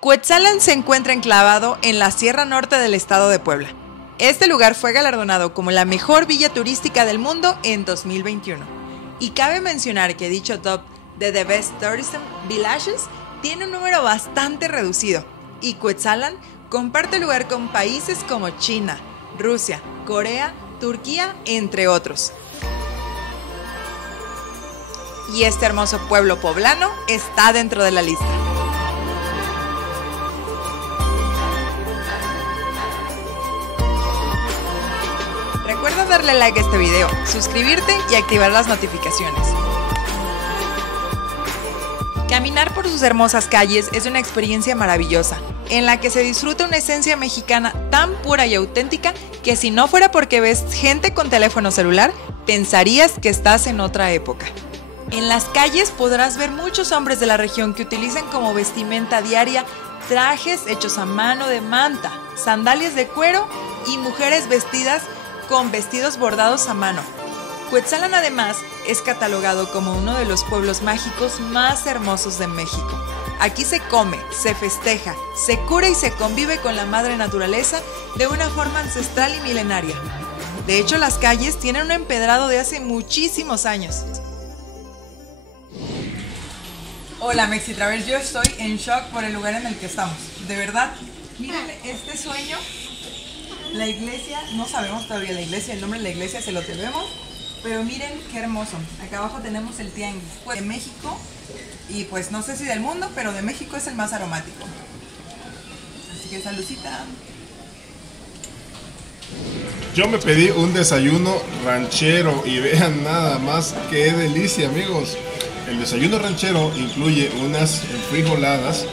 Cuetzalan se encuentra enclavado en la Sierra Norte del estado de Puebla. Este lugar fue galardonado como la mejor villa turística del mundo en 2021. Y cabe mencionar que dicho top de The Best Tourism Villages tiene un número bastante reducido, y Cuetzalan comparte lugar con países como China, Rusia, Corea, Turquía, entre otros. Y este hermoso pueblo poblano está dentro de la lista. Recuerda darle like a este video, suscribirte y activar las notificaciones. Caminar por sus hermosas calles es una experiencia maravillosa, en la que se disfruta una esencia mexicana tan pura y auténtica que si no fuera porque ves gente con teléfono celular, pensarías que estás en otra época. En las calles podrás ver muchos hombres de la región que utilizan como vestimenta diaria trajes hechos a mano de manta, sandalias de cuero y mujeres vestidas con vestidos bordados a mano. Cuetzalan además es catalogado como uno de los pueblos mágicos más hermosos de México. Aquí se come, se festeja, se cura y se convive con la madre naturaleza de una forma ancestral y milenaria. De hecho, las calles tienen un empedrado de hace muchísimos años. Hola Mexitravers, yo estoy en shock por el lugar en el que estamos. De verdad, miren este sueño. La iglesia, no sabemos todavía la iglesia, el nombre de la iglesia se lo debemos, pero miren qué hermoso. Acá abajo tenemos el tianguis de México y pues no sé si del mundo, pero de México es el más aromático. Así que saludcita. Yo me pedí un desayuno ranchero y vean nada más qué delicia, amigos. El desayuno ranchero incluye unas frijoladas,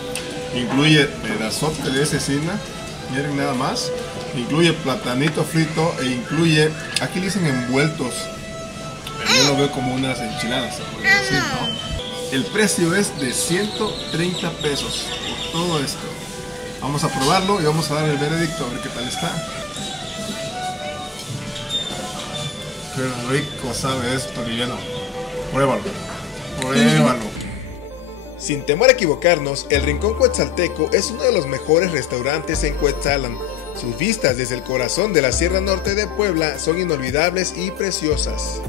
incluye pedazote de cecina, miren nada más, incluye platanito frito e incluye, aquí le dicen envueltos, yo lo veo como unas enchiladas, se puede decir, ¿no? El precio es de 130 pesos por todo esto. Vamos a probarlo y vamos a dar el veredicto a ver qué tal está. Qué rico sabe esto, Liliano. Pruébalo. Pruébalo. Sin temor a equivocarnos, el Rincón Quetzalteco es uno de los mejores restaurantes en Cuetzalan. Sus vistas desde el corazón de la Sierra Norte de Puebla son inolvidables y preciosas.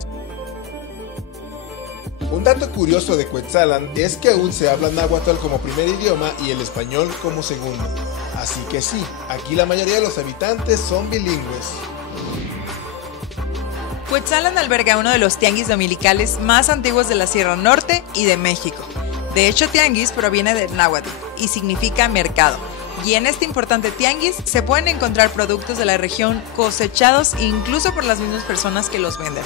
Un dato curioso de Cuetzalan es que aún se habla náhuatl como primer idioma y el español como segundo. Así que sí, aquí la mayoría de los habitantes son bilingües. Cuetzalan alberga uno de los tianguis dominicales más antiguos de la Sierra Norte y de México. De hecho, tianguis proviene del náhuatl y significa mercado. Y en este importante tianguis se pueden encontrar productos de la región cosechados incluso por las mismas personas que los venden.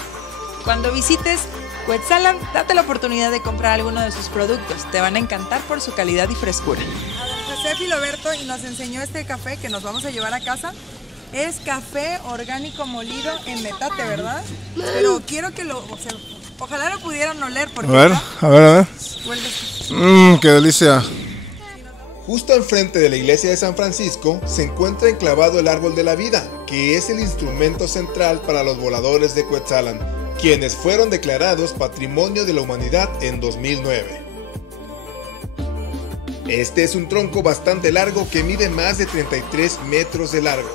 Cuando visites Cuetzalan, date la oportunidad de comprar alguno de sus productos. Te van a encantar por su calidad y frescura. A don José Filoberto y nos enseñó este café que nos vamos a llevar a casa. Es café orgánico molido en metate, ¿verdad? Pero quiero que lo... ojalá lo pudieran oler porque... A ver. Qué delicia. Justo enfrente de la iglesia de San Francisco se encuentra enclavado el Árbol de la Vida, que es el instrumento central para los voladores de Cuetzalan, quienes fueron declarados Patrimonio de la Humanidad en 2009. Este es un tronco bastante largo que mide más de 33 metros de largo.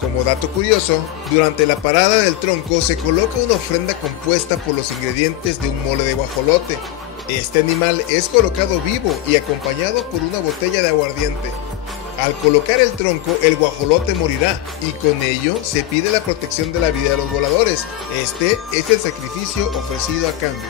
Como dato curioso, durante la parada del tronco se coloca una ofrenda compuesta por los ingredientes de un mole de guajolote. Este animal es colocado vivo y acompañado por una botella de aguardiente. Al colocar el tronco, el guajolote morirá y con ello se pide la protección de la vida de los voladores. Este es el sacrificio ofrecido a cambio.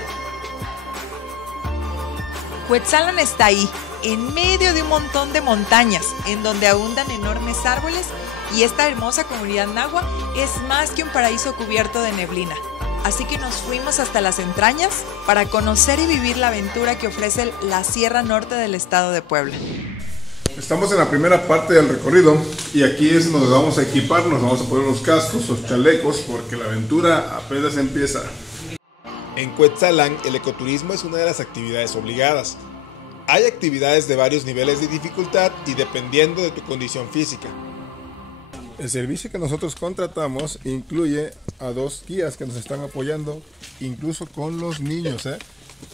Cuetzalan está ahí, en medio de un montón de montañas, en donde abundan enormes árboles, y esta hermosa comunidad nahua es más que un paraíso cubierto de neblina. Así que nos fuimos hasta las entrañas para conocer y vivir la aventura que ofrece la Sierra Norte del estado de Puebla. Estamos en la primera parte del recorrido y aquí es donde vamos a equipar, nos vamos a poner los cascos, los chalecos, porque la aventura apenas empieza. En Cuetzalan, el ecoturismo es una de las actividades obligadas. Hay actividades de varios niveles de dificultad y dependiendo de tu condición física. El servicio que nosotros contratamos incluye a 2 guías que nos están apoyando, incluso con los niños,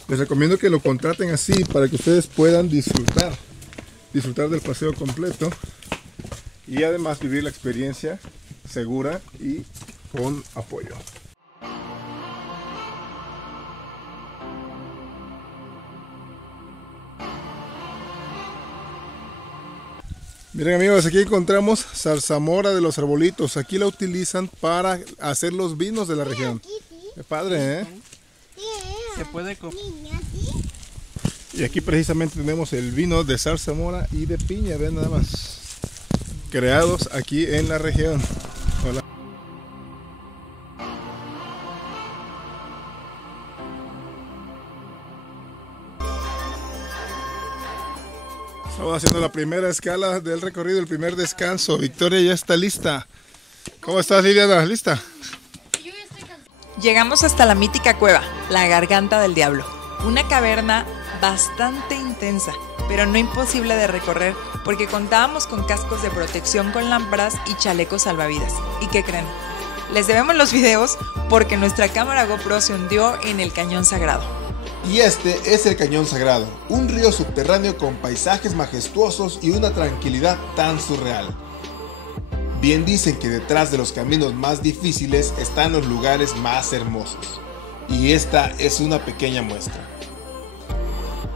Les recomiendo que lo contraten así para que ustedes puedan disfrutar del paseo completo y además vivir la experiencia segura y con apoyo. Miren amigos, aquí encontramos zarzamora de los arbolitos. Aquí la utilizan para hacer los vinos de la región. Qué padre, ¿eh? Se puede comer. Y aquí precisamente tenemos el vino de zarzamora y de piña, ven nada más. Creados aquí en la región. Hola. Estamos haciendo la primera escala del recorrido, el primer descanso. Victoria ya está lista. ¿Cómo estás, Liliana? ¿Lista? Llegamos hasta la mítica cueva, la Garganta del Diablo. Una caverna bastante intensa, pero no imposible de recorrer porque contábamos con cascos de protección con lámparas y chalecos salvavidas. ¿Y qué creen? Les debemos los videos porque nuestra cámara GoPro se hundió en el Cañón Sagrado. Y este es el Cañón Sagrado, un río subterráneo con paisajes majestuosos y una tranquilidad tan surreal. Bien dicen que detrás de los caminos más difíciles están los lugares más hermosos. Y esta es una pequeña muestra.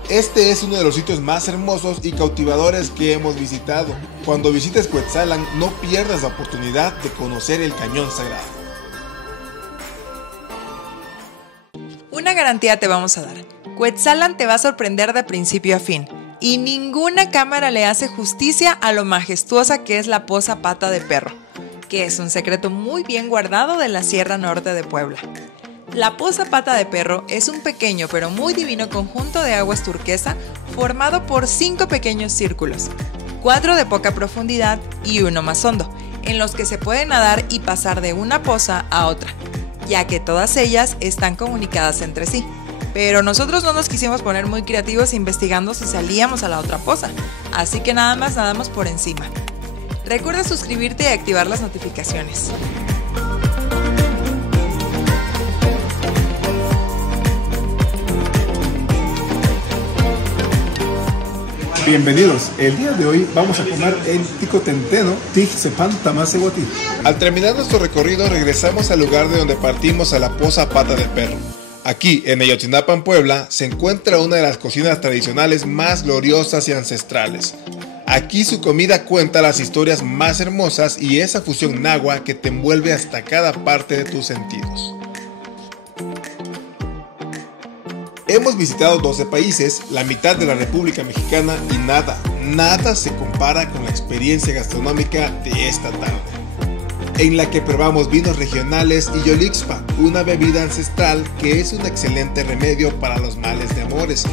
Este es uno de los sitios más hermosos y cautivadores que hemos visitado. Cuando visites Cuetzalan, no pierdas la oportunidad de conocer el Cañón Sagrado. Una garantía te vamos a dar. Cuetzalan te va a sorprender de principio a fin. Y ninguna cámara le hace justicia a lo majestuosa que es la Poza Pata de Perro, que es un secreto muy bien guardado de la Sierra Norte de Puebla. La Poza Pata de Perro es un pequeño pero muy divino conjunto de aguas turquesa formado por 5 pequeños círculos, 4 de poca profundidad y 1 más hondo, en los que se puede nadar y pasar de una poza a otra, ya que todas ellas están comunicadas entre sí. Pero nosotros no nos quisimos poner muy creativos investigando si salíamos a la otra poza, así que nada más nadamos por encima. Recuerda suscribirte y activar las notificaciones. Bienvenidos, el día de hoy vamos a comer el ticotenteno Tixepantamasewati. Al terminar nuestro recorrido regresamos al lugar de donde partimos a la Poza Pata de Perro. Aquí, en Ayotzinapan, Puebla, se encuentra una de las cocinas tradicionales más gloriosas y ancestrales. Aquí su comida cuenta las historias más hermosas y esa fusión náhuatl que te envuelve hasta cada parte de tus sentidos. Hemos visitado 12 países, la mitad de la República Mexicana y nada se compara con la experiencia gastronómica de esta tarde, en la que probamos vinos regionales y yolixpa, una bebida ancestral que es un excelente remedio para los males de amores,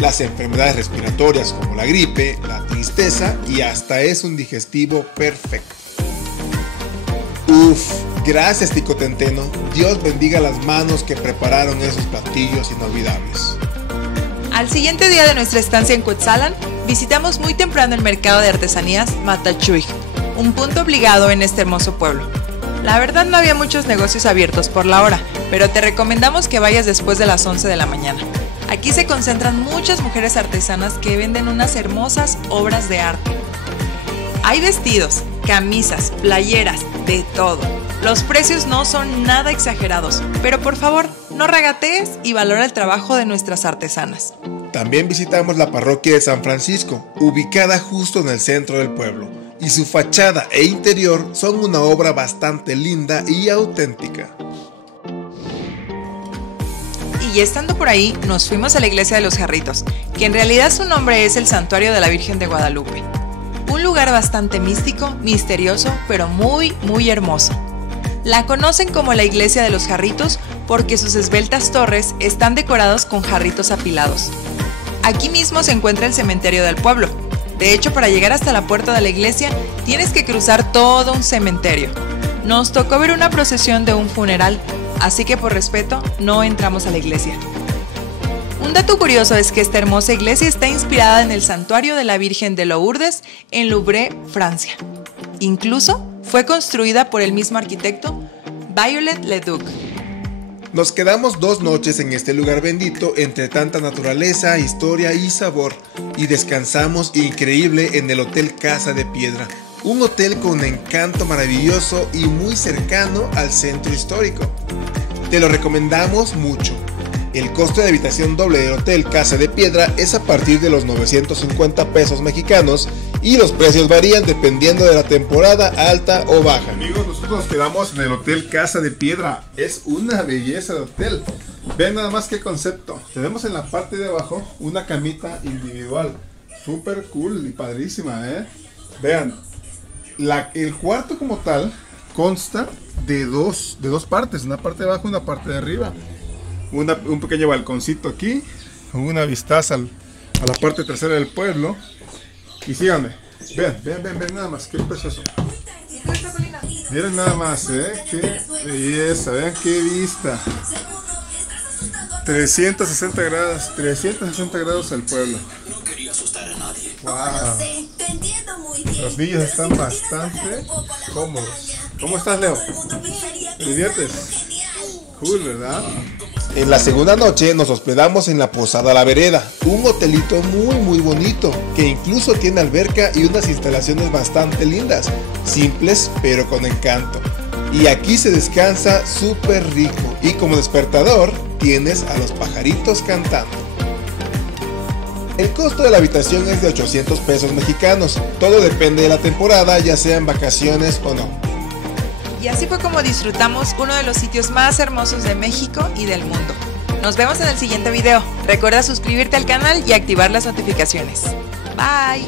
las enfermedades respiratorias como la gripe, la tristeza y hasta es un digestivo perfecto. Uf, gracias Ticotenteno, Dios bendiga las manos que prepararon esos platillos inolvidables. Al siguiente día de nuestra estancia en Cuetzalan, visitamos muy temprano el mercado de artesanías Matachuig, un punto obligado en este hermoso pueblo. La verdad no había muchos negocios abiertos por la hora, pero te recomendamos que vayas después de las 11 de la mañana. Aquí se concentran muchas mujeres artesanas que venden unas hermosas obras de arte. Hay vestidos, camisas, playeras, de todo. Los precios no son nada exagerados, pero por favor, no regatees y valora el trabajo de nuestras artesanas. También visitamos la parroquia de San Francisco, ubicada justo en el centro del pueblo, y su fachada e interior son una obra bastante linda y auténtica. Y estando por ahí, nos fuimos a la iglesia de los Jarritos, que en realidad su nombre es el Santuario de la Virgen de Guadalupe. Un lugar bastante místico, misterioso, pero muy hermoso. La conocen como la iglesia de los Jarritos porque sus esbeltas torres están decorados con jarritos apilados. Aquí mismo se encuentra el cementerio del pueblo. De hecho, para llegar hasta la puerta de la iglesia, tienes que cruzar todo un cementerio. Nos tocó ver una procesión de un funeral, así que por respeto no entramos a la iglesia. Un dato curioso es que esta hermosa iglesia está inspirada en el santuario de la Virgen de Lourdes en Louvre, Francia. Incluso fue construida por el mismo arquitecto Viollet-le-Duc. Nos quedamos 2 noches en este lugar bendito entre tanta naturaleza, historia y sabor, y descansamos increíble en el Hotel Casa de Piedra, un hotel con encanto maravilloso y muy cercano al centro histórico. Te lo recomendamos mucho. El costo de habitación doble del Hotel Casa de Piedra es a partir de los 950 pesos mexicanos y los precios varían dependiendo de la temporada alta o baja. Amigos, nosotros nos quedamos en el Hotel Casa de Piedra. Es una belleza de hotel. Vean nada más qué concepto. Tenemos en la parte de abajo una camita individual. Súper cool y padrísima, ¿eh? Vean, el cuarto como tal consta de dos partes. Una parte de abajo y una parte de arriba. Un pequeño balconcito aquí, una vistaza a la parte trasera del pueblo. Y síganme, vean nada más, qué precioso. Miren nada más, qué belleza, vean qué vista. 360 grados al pueblo. Wow. Los niños están bastante cómodos. ¿Cómo estás, Leo? ¿Te diviertes? Cool, ¿verdad? En la segunda noche nos hospedamos en la Posada La Vereda, un hotelito muy bonito, que incluso tiene alberca y unas instalaciones bastante lindas, simples pero con encanto. Y aquí se descansa súper rico, y como despertador tienes a los pajaritos cantando. El costo de la habitación es de 800 pesos mexicanos, todo depende de la temporada, ya sean vacaciones o no. Y así fue como disfrutamos uno de los sitios más hermosos de México y del mundo. Nos vemos en el siguiente video. Recuerda suscribirte al canal y activar las notificaciones. Bye.